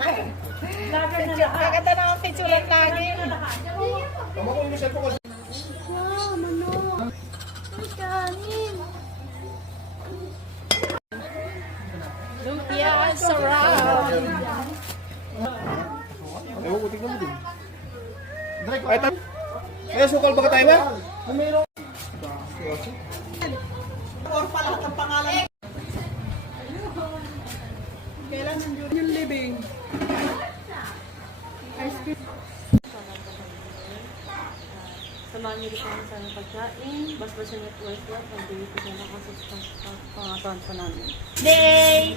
Kaganda na ang picture lagi. Lumpia sarap. Ewan ko, tignan mo din. Ay, may sukal ba ka tayo ba? Or pa lahat ang pangalan. Kailan nandiyon yung living? Samahan niyo rin kami sa pagkain. Basta siya network lang. Pag-date siya na kasi sa pangatawan pa namin. Day!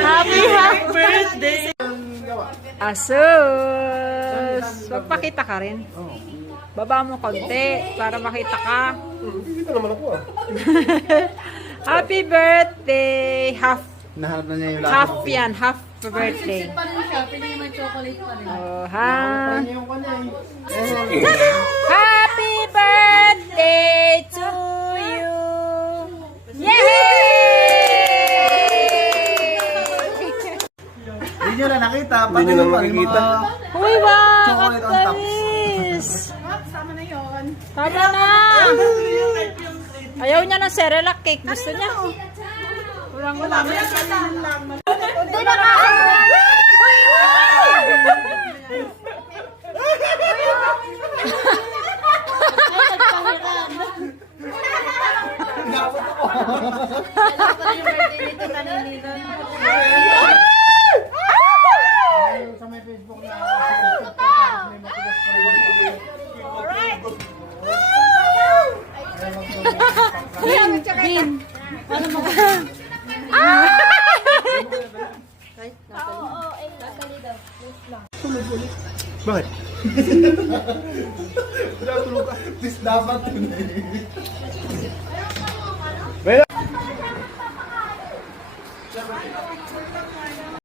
Happy birthday! Asus! Magpakita ka rin. Baba mo konti para makita ka. Dito naman ako ah. Happy birthday! Nahanap na niya yung Half yan. Half birthday. Pa rin siya. Pili may chocolate pa rin. Oh, ha? yung kanya Happy birthday to you! Yay! Hindi nyo na nakita. Hindi nyo na makikita. Uy, wow! Chocolate on top. Tamis! Sama na yun. Tama na! Ayaw niya ng Cerelac cake. Gusto niya. Wala, may kanan lang. Hindi na ka! Kailan pa rin yung birthday dito kanina. Sa may Facebook na. Bin! Paano mo? Kahit Natalie daw. Bakit? Wala tulog ka. Please dapat. Bella!